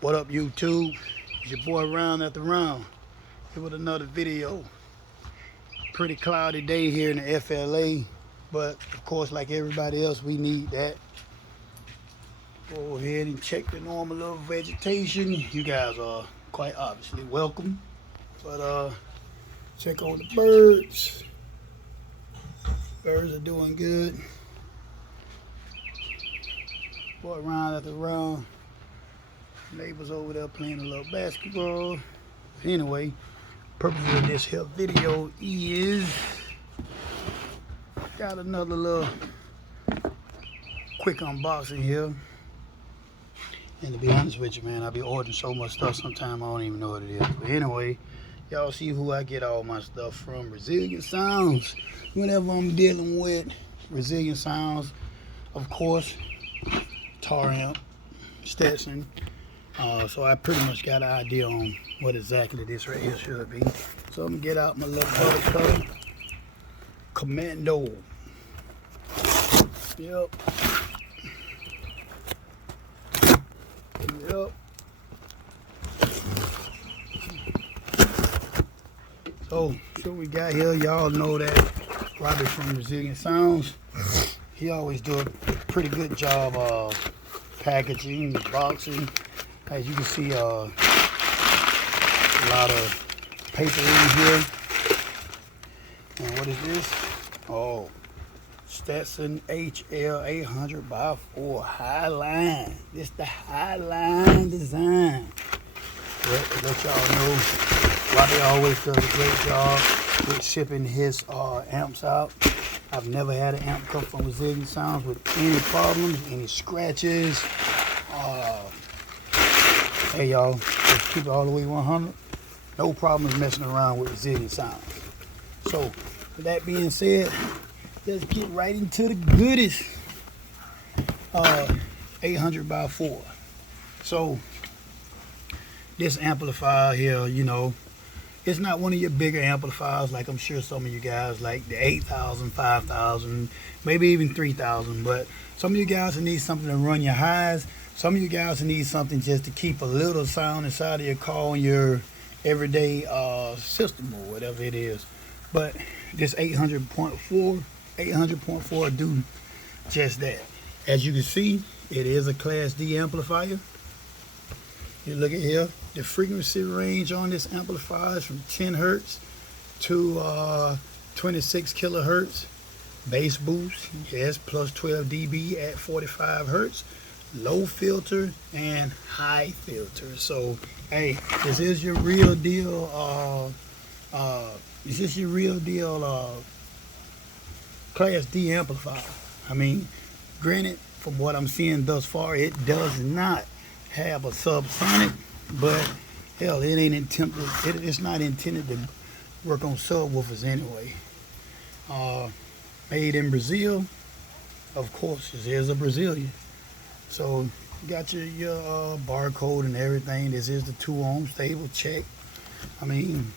What up, YouTube? It's your boy Round After Round here with another video. Pretty cloudy day here in the FLA, but of course, like everybody else, we need that. Go ahead and check the normal little vegetation. You guys are quite obviously welcome, but check on the birds. Birds are doing good. Boy Round After Round. Neighbors over there playing a little basketball. Anyway, purpose of this here video is got another little quick unboxing here. And to be honest with you, man, I be ordering so much stuff sometimes I don't even know what it is. But anyway, y'all see who I get all my stuff from. Resilient Sounds. Whenever I'm dealing with Resilient Sounds, of course, Tar Amp, Stetson. So I pretty much got an idea on what exactly this right here should be. So I'm gonna get out my little buttercup Commando. Yep. So what we got here, y'all know that Robbie from Resilient Sounds, he always do a pretty good job of packaging, boxing. As you can see, a lot of paper in here. And what is this? Oh, Stetsom HL800.4 high line. This the high line design. But to let y'all know, Robbie always does a great job with shipping his amps out. I've never had an amp come from Resilient Sounds with any problems, any scratches. Hey y'all, let's keep it all the way 100. No problems messing around with Resilient Sounds. So, with that being said, let's get right into the goodies. 800x4. So, this amplifier here, you know, it's not one of your bigger amplifiers like I'm sure some of you guys like the 8,000, 5,000, maybe even 3,000. But some of you guys will need something to run your highs. Some of you guys need something just to keep a little sound inside of your car on your everyday system or whatever it is. But this 800.4 do just that. As you can see, it is a Class D amplifier. You look at here, the frequency range on this amplifier is from 10 hertz to 26 kilohertz. Bass boost, yes, plus 12 dB at 45 hertz. Low filter and high filter. So hey, this is your real deal Class D amplifier. I mean, granted, from what I'm seeing thus far, it does not have a subsonic, but hell, it ain't intended, it's not intended to work on subwoofers anyway. Made in Brazil, of course. This is a Brazilian. So you got your barcode and everything. This is the 2 ohm stable check. I mean,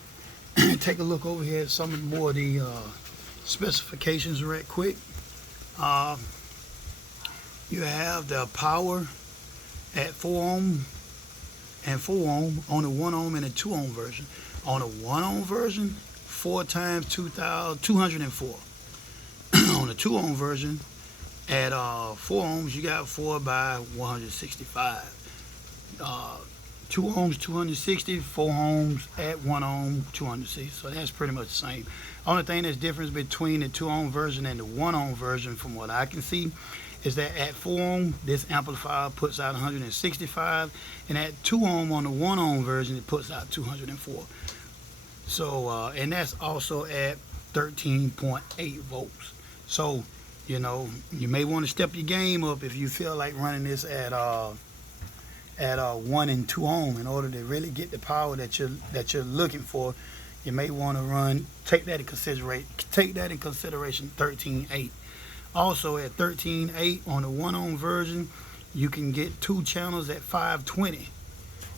take a look over here at some more of the specifications right quick. You have the power at 4 ohm and 4 ohm on the 1 ohm and the 2 ohm version. On the 1 ohm version, 4 times 204. On the 2 ohm version, at 4 ohms, you got 4 by 165. 2 ohms, 260, 4 ohms at 1 ohm, 260. So that's pretty much the same. Only thing that's difference between the 2 ohm version and the 1 ohm version, from what I can see, is that at 4 ohm, this amplifier puts out 165, and at 2 ohm on the 1 ohm version, it puts out 204. So, and that's also at 13.8 volts. So, you know, you may want to step your game up if you feel like running this at 1 and 2 ohm in order to really get the power that you're looking for. You may want to take that in consideration 13.8. Also at 13.8 on the 1 ohm version, you can get 2 channels at 520.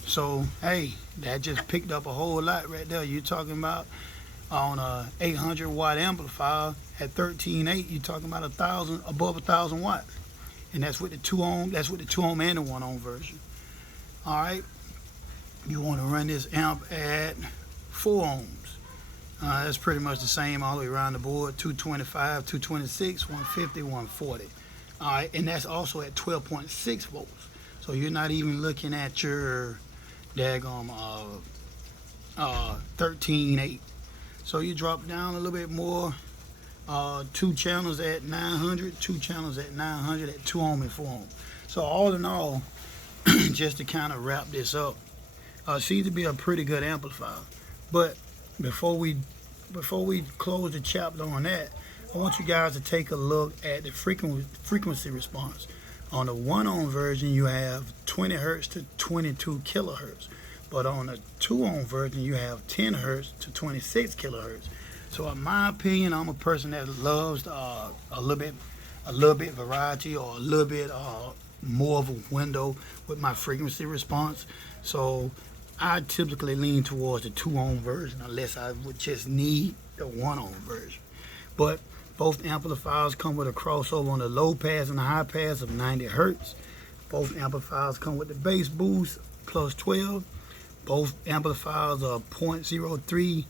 So hey, that just picked up a whole lot right there. You're talking about on a 800 watt amplifier at 13.8, you're talking about above 1,000 watts, and that's with the 2 ohm. That's with the 2 ohm and the 1 ohm version. All right, you want to run this amp at 4 ohms. That's pretty much the same all the way around the board. 225, 226, 150, 140. All right, and that's also at 12.6 volts. So you're not even looking at your daggone 13.8. So you drop down a little bit more. 2 channels at 900, 2 channels at 900 at 2 ohm and 4 ohm. So all in all, just to kind of wrap this up, seems to be a pretty good amplifier. But before we close the chapter on that, I want you guys to take a look at the frequency response. On the 1 ohm version, you have 20 hertz to 22 kilohertz. But on the 2 ohm version, you have 10 hertz to 26 kilohertz. So in my opinion, I'm a person that loves a little bit variety, or a little bit more of a window with my frequency response. So I typically lean towards the 2 ohm version unless I would just need the 1 ohm version. But both amplifiers come with a crossover on the low pass and the high pass of 90 hertz. Both amplifiers come with the bass boost plus 12. Both amplifiers are 0.03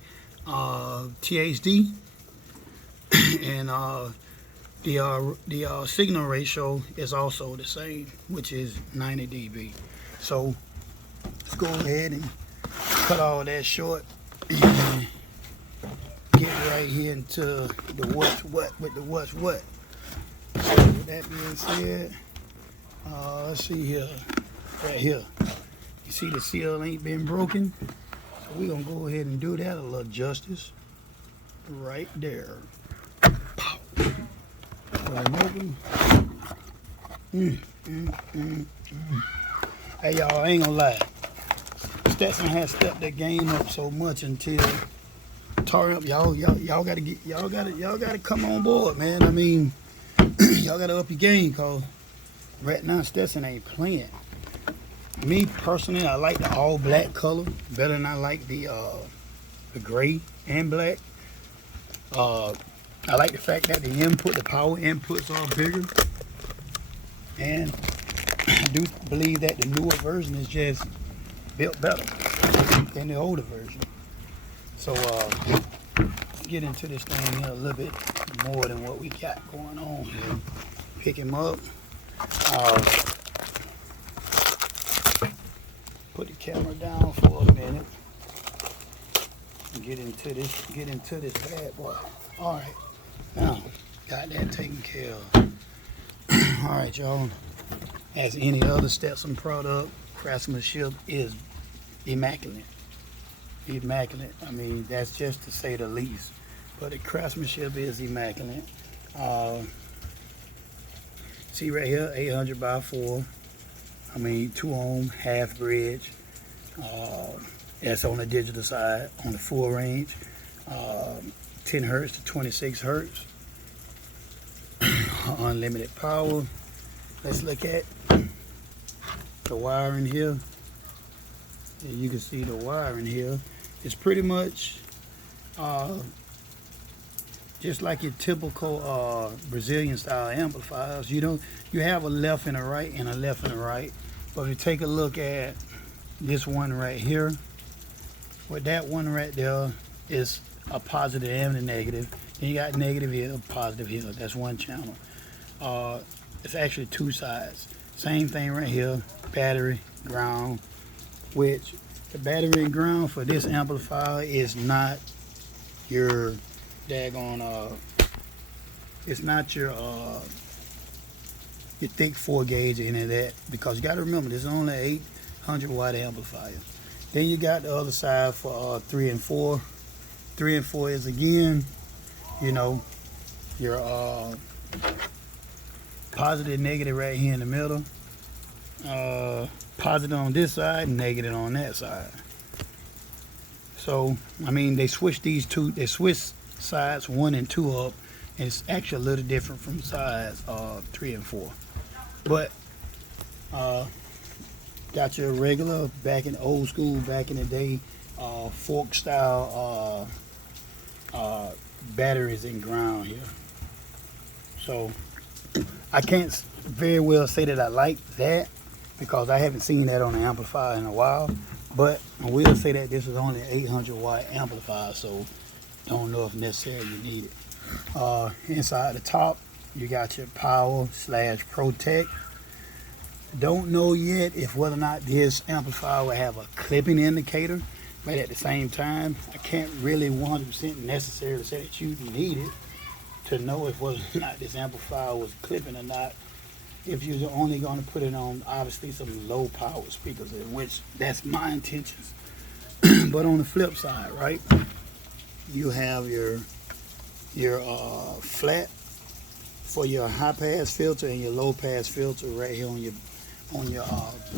THD, and the signal ratio is also the same, which is 90 dB. So let's go ahead and cut all that short and get right here into the what's what with the what's what. So with that being said, let's see here, right here. You see the seal ain't been broken, so we're gonna go ahead and do that a little justice right there. Pow. Open. Hey y'all, I ain't gonna lie. Stetsom has stepped the game up so much until y'all gotta come on board, man. I mean, y'all gotta up your game, cause right now Stetsom ain't playing. Me personally, I like the all black color better than I like the gray and black. I like the fact that the power inputs are bigger, and I do believe that the newer version is just built better than the older version. So let's get into this thing here a little bit more than what we got going on here. Pick him up. Put the camera down for a minute and get into this bad boy. All right, now got that taken care of. All right, y'all. As any other Stetsom product, craftsmanship is immaculate. Immaculate. I mean, that's just to say the least. But the craftsmanship is immaculate. See right here, 800.4. I mean, 2 ohm, half bridge. That's on the digital side. On the full range, 10 hertz to 26 hertz. Unlimited power. Let's look at the wiring here. You can see the wiring here. It's pretty much just like your typical Brazilian style amplifiers. You have a left and a right and a left and a right. But if you take a look at this one right here, with that one right there is a positive and a negative. Then you got negative here, positive here. That's one channel. It's actually 2 sides. Same thing right here, battery, ground, which the battery and ground for this amplifier is not your daggone it's not your thick 4 gauge or any of that, because you got to remember this is only 800 watt amplifier. Then you got the other side for 3 and 4. 3 and 4 is again, your positive, negative right here in the middle. Positive on this side, negative on that side. So I mean, they switch sides 1 and 2 up, and it's actually a little different from sides 3 and 4. But got your regular, back in old school, back in the day, fork style batteries and ground here. So I can't very well say that I like that, because I haven't seen that on the amplifier in a while. But I will say that this is only an 800 watt amplifier, so don't know if necessarily you need it. Inside the top, you got your power / protect. Don't know yet if whether or not this amplifier will have a clipping indicator, but at the same time, I can't really 100% necessarily say that you need it to know if whether or not this amplifier was clipping or not. If you're only going to put it on, obviously, some low power speakers, which that's my intentions. But on the flip side, right, you have your flat for your high pass filter and your low pass filter right here on your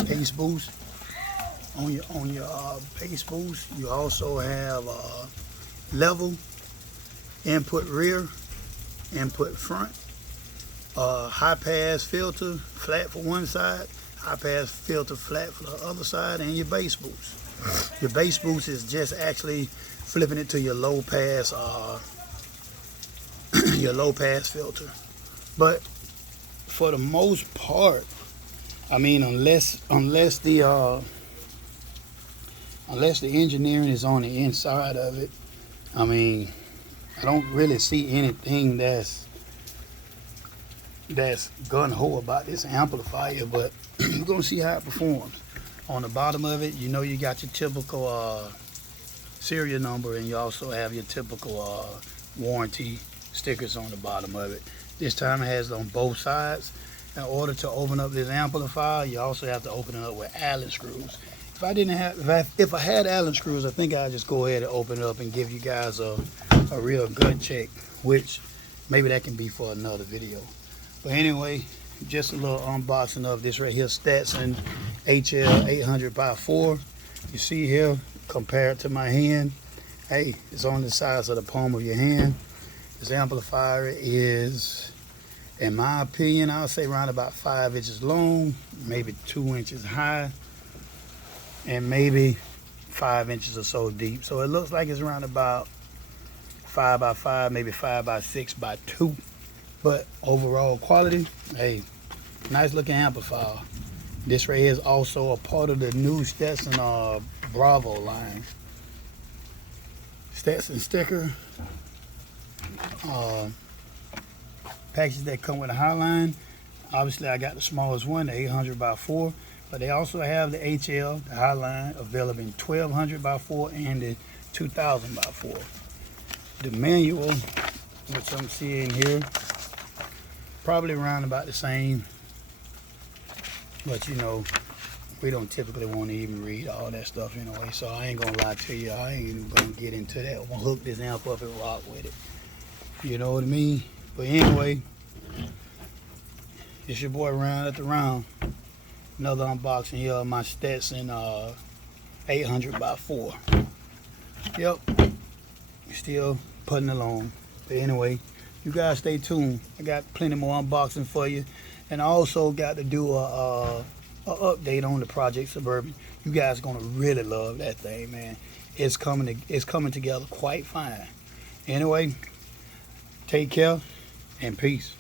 bass boost. On your bass boost, you also have level, input rear, input front, high pass filter flat for one side, high pass filter flat for the other side, and your bass boost. Your bass boost is just actually flipping it to your low pass filter. But for the most part, I mean, unless the engineering is on the inside of it, I mean, I don't really see anything that's gun-ho about this amplifier, but we're gonna see how it performs. On the bottom of it, you know, you got your typical serial number, and you also have your typical warranty stickers on the bottom of it. This time it has it on both sides. In order to open up this amplifier, you also have to open it up with Allen screws. If I had Allen screws, I think I'd just go ahead and open it up and give you guys a real gut check, which maybe that can be for another video. But anyway, just a little unboxing of this right here, Stetsom HL800.4. You see here, compared to my hand, hey, it's on the size of the palm of your hand. This amplifier is, in my opinion, I'll say around about 5 inches long, maybe 2 inches high, and maybe 5 inches or so deep. So it looks like it's around about 5 by 5, maybe 5 by 6 by 2. But overall quality, hey, nice looking amplifier. This right here is also a part of the new Stetsom Bravo line. Stetsom sticker. Packages that come with a Highline. Obviously, I got the smallest one, the 800x4, but they also have the HL, the Highline, available in 1200x4 and the 2000x4. The manual, which I'm seeing here, probably around about the same, but you know, we don't typically want to even read all that stuff anyway, so I ain't gonna lie to you, I ain't even gonna get into that. I'm gonna hook this amp up and rock with it. You know what I mean? But anyway, it's your boy Round at the Round. Another unboxing here of my Stetsom 800x4. Yep, still putting along. But anyway, you guys stay tuned. I got plenty more unboxing for you, and I also got to do a update on the Project Suburban. You guys are gonna really love that thing, man. It's coming together quite fine. Anyway, take care and peace.